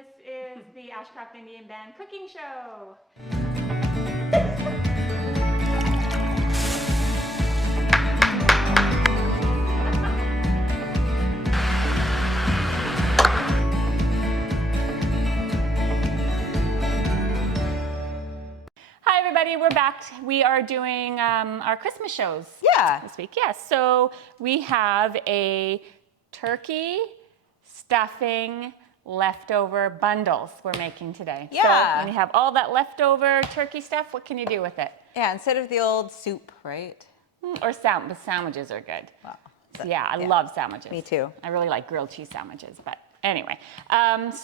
This is the Ashcroft Indian Band cooking show. Hi everybody, we're back. We are doing our Christmas shows this week. Yes, so we have a turkey stuffing leftover bundles we're making today. Yeah. So when you have all that leftover turkey stuff, what can you do with it? Yeah, instead of the old soup, right? Or sandwiches are good. Wow. Yeah, I love sandwiches. Me too. I really like grilled cheese sandwiches, but anyway. And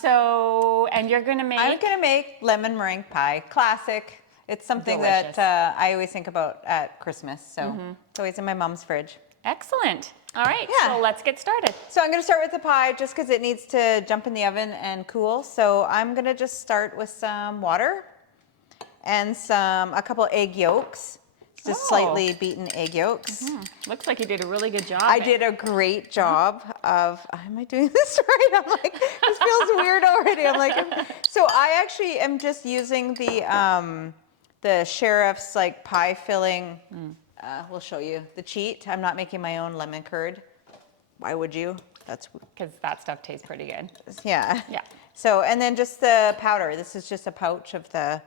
you're gonna make? I'm gonna make lemon meringue pie, classic. It's something Delicious. that I always think about at Christmas, so it's always in my mom's fridge. Excellent. All right, Yeah. so let's get started. So I'm gonna start with the pie just because it needs to jump in the oven and cool. So I'm gonna just start with some water and a couple egg yolks, just slightly beaten egg yolks. Looks like you did a really good job. I did a great job of, am I doing this right? I'm like, this feels weird already. I'm like, so I actually am just using the Sheriff's like pie filling. We'll show you the cheat. I'm not making my own lemon curd. Why would you? That's because that stuff tastes pretty good. yeah. Yeah. So and then just the powder. This is just a pouch of the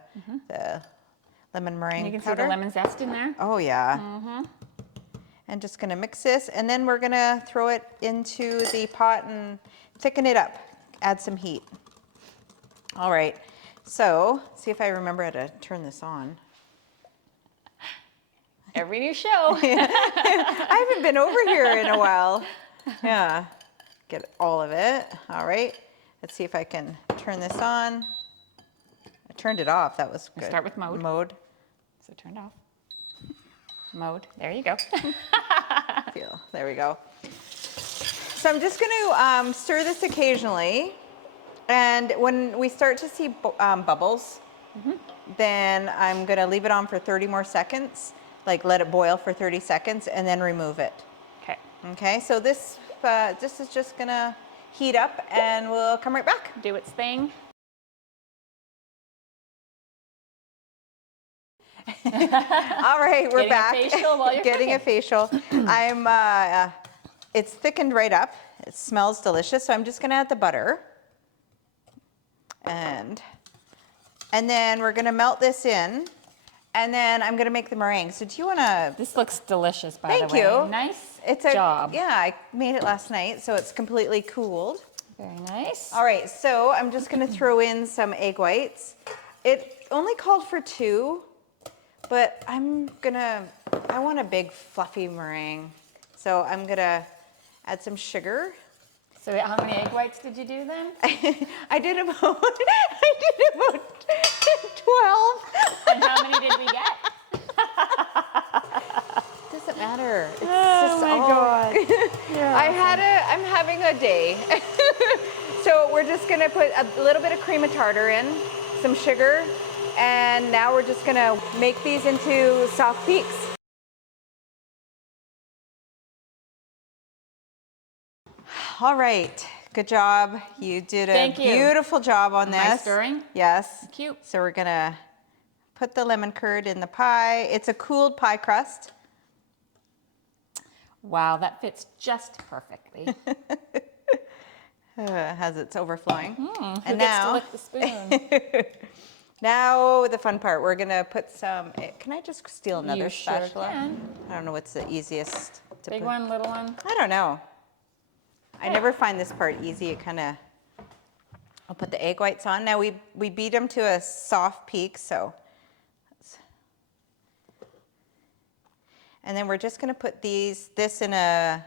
lemon meringue You can powder. see the lemon zest in there. Oh yeah. And just gonna mix this, and then we're gonna throw it into the pot and thicken it up. Add some heat. All right. So see if I remember how to turn this on. Every new show. I haven't been over here in a while. Yeah. Get all of it. All right. Let's see if I can turn this on. I turned it off. That was good. Start with mode. Mode. So turned off. Mode. There you go. There we go. So I'm just going to stir this occasionally. And when we start to see bubbles, then I'm going to leave it on for 30 more seconds. Like let it boil for 30 seconds and then remove it. Okay. Okay, so this is just gonna heat up and we'll come right back. Do its thing. All right, we're back. Getting a facial while you're Getting a cooking. facial. It's thickened right up. It smells delicious, so I'm just gonna add the butter. And then we're gonna melt this in. And then I'm gonna make the meringue. So do you wanna? This looks delicious, by the way. Thank you. Nice job. Yeah, I made it last night, so it's completely cooled. Very nice. All right, so I'm just gonna throw in some egg whites. It only called for 2, but I want a big fluffy meringue. So I'm gonna add some sugar. So how many egg whites did you do then? I did about 12. And how many did we get? Doesn't matter. It's God. I'm having a day. So we're just gonna put a little bit of cream of tartar in, some sugar, and now we're just gonna make these into soft peaks. All right, good job. You did a beautiful job on this. Am I stirring? Yes. Cute. So we're gonna put the lemon curd in the pie. It's a cooled pie crust. Wow, that fits just perfectly. Has its overflowing. Who gets to lick the spoon? Now the fun part. We're gonna put some. Can I just steal another You sure spatula? can. I don't know what's the easiest to Big put. one, little one? I don't know. I never find this part easy. It kind of. I'll put the egg whites on. Now we beat them to a soft peak, so. And then we're just going to put this in a.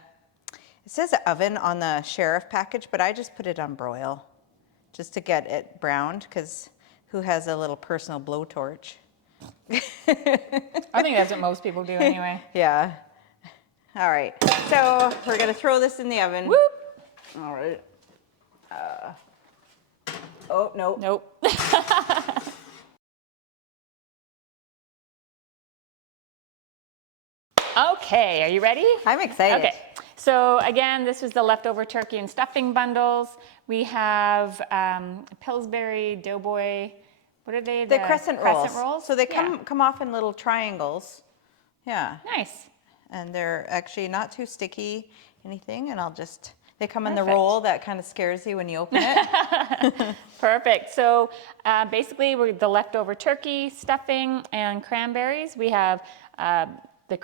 It says oven on the Sheriff package, but I just put it on broil, just to get it browned. Because who has a little personal blowtorch? I think that's what most people do anyway. Yeah. All right. So we're going to throw this in the oven. Whoop. All right. Oh, no. Nope. Okay, are you ready? I'm excited. Okay, So again, this was the leftover turkey and stuffing bundles. We have Pillsbury Doughboy. What are they? The crescent rolls. So they Yeah. come off in little triangles. Yeah. Nice. And they're actually not too sticky, anything. And they come in the Perfect. roll that kind of scares you when you open it. Perfect. So basically, we're the leftover turkey, stuffing, and cranberries. We have the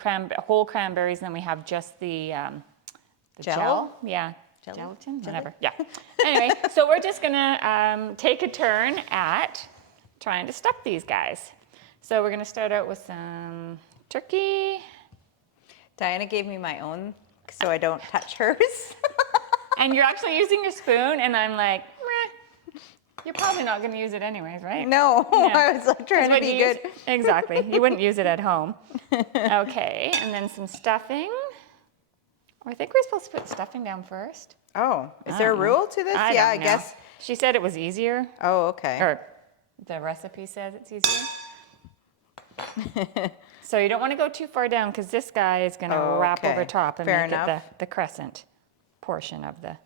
whole cranberries, and then we have just the gel. Yeah. Gelatin? Whatever. Yeah. Anyway, so we're just going to take a turn at trying to stuff these guys. So we're going to start out with some turkey. Diana gave me my own so I don't touch hers. And you're actually using your spoon, and I'm like, meh. You're probably not going to use it anyways, right? No, Yeah. I was like trying to be good. Exactly. You wouldn't use it at home. Okay, and then some stuffing. I think we're supposed to put stuffing down first. Oh, is there a rule to this? I Yeah, don't I know. guess. She said it was easier, Oh, okay. or the recipe says it's easier. So you don't want to go too far down because this guy is going to wrap okay. over top and Fair make enough. it the crescent portion of the,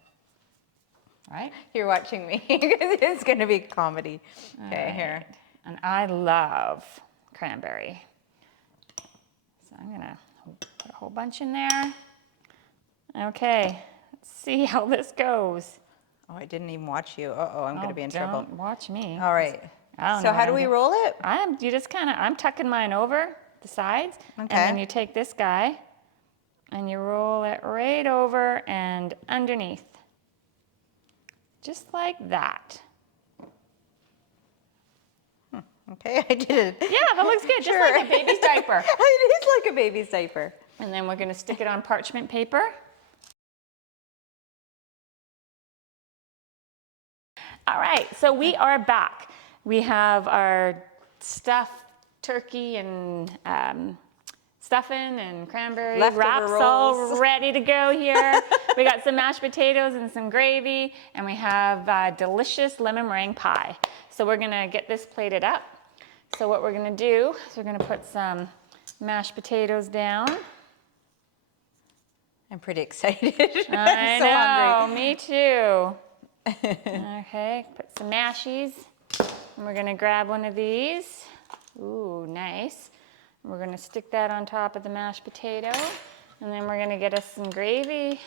right? You're watching me because it's going to be comedy. Okay, here. And I love cranberry. So I'm going to put a whole bunch in there. Okay, let's see how this goes. Oh, I didn't even watch you. Uh-oh, I'm going to be in trouble. Don't watch me. All right. I don't So know how what do I'm we doing. roll it? I'm tucking mine over the sides. And Okay. then you take this guy and you roll it right over and underneath. Just like that. Okay, I did it. Yeah, that looks good. Just Sure. like a baby's diaper. It is like a baby's diaper. And then we're going to stick it on parchment paper. All right, so we are back. We have our stuffed turkey and stuffing and cranberry Leftover wraps rolls. all ready to go here. We got some mashed potatoes and some gravy, and we have delicious lemon meringue pie. So we're gonna get this plated up. So what we're gonna do is we're gonna put some mashed potatoes down. I'm pretty excited. I I'm so know, hungry. me too. Okay, put some mashies. And we're gonna grab one of these. Ooh, nice. We're gonna stick that on top of the mashed potato. And then we're gonna get us some gravy.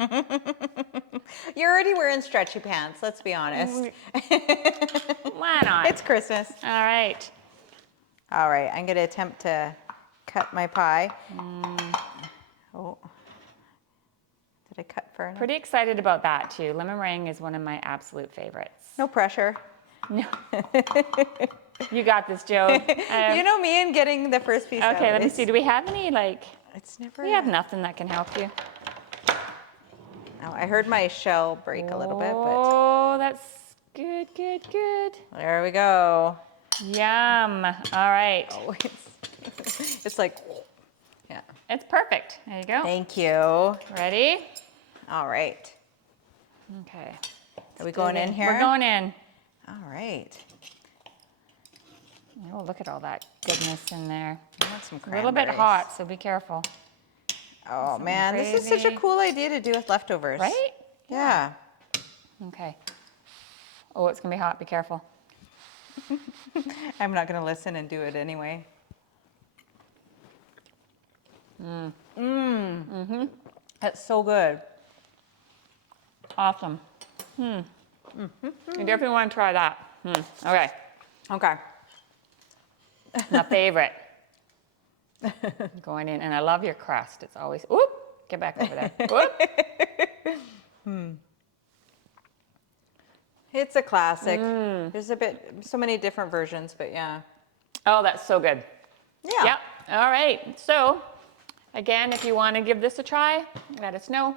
You're already wearing stretchy pants, let's be honest. Why not? It's Christmas. All right. All right, I'm going to attempt to cut my pie. Oh, did I cut far enough? Pretty excited about that too. Lemon meringue is one of my absolute favorites. No pressure. No. You got this, Joe. You know me and getting the first piece out. Okay, let me see. Do we have any, It's never. we have nothing that can help you. Oh, I heard my shell break a little bit, but Oh, that's good, good, good. there we go. Yum. All right. Oh, it's like, yeah. It's perfect. There you go. Thank you. Ready? All right. Okay. Are we going in here? We're going in. All right. Oh, look at all that goodness in there. I want some A little bit cranberries. hot, so be careful. Oh man, this is such a gravy. cool idea to do with leftovers. Right? Yeah. Okay. Oh, it's gonna be hot. Be careful. I'm not going to listen and do it anyway. That's so good. Awesome. You definitely want to try that. Okay. Okay. My favorite. Going in, and I love your crust. It's always, whoop, get back over there. Whoop. It's a classic. There's so many different versions, but yeah. Oh, that's so good. Yeah. Yep. All right. So, again, if you want to give this a try, let us know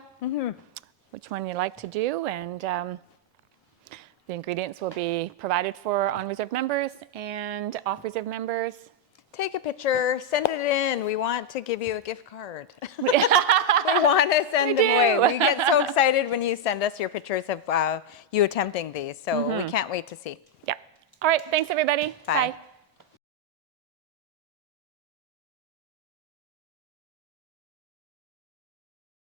which one you like to do, and the ingredients will be provided for on-reserve members and off-reserve members. Take a picture, send it in. We want to give you a gift card. We want to send them away. We get so excited when you send us your pictures of you attempting these, so we can't wait to see. Yeah. All right. Thanks, everybody. Bye. Bye.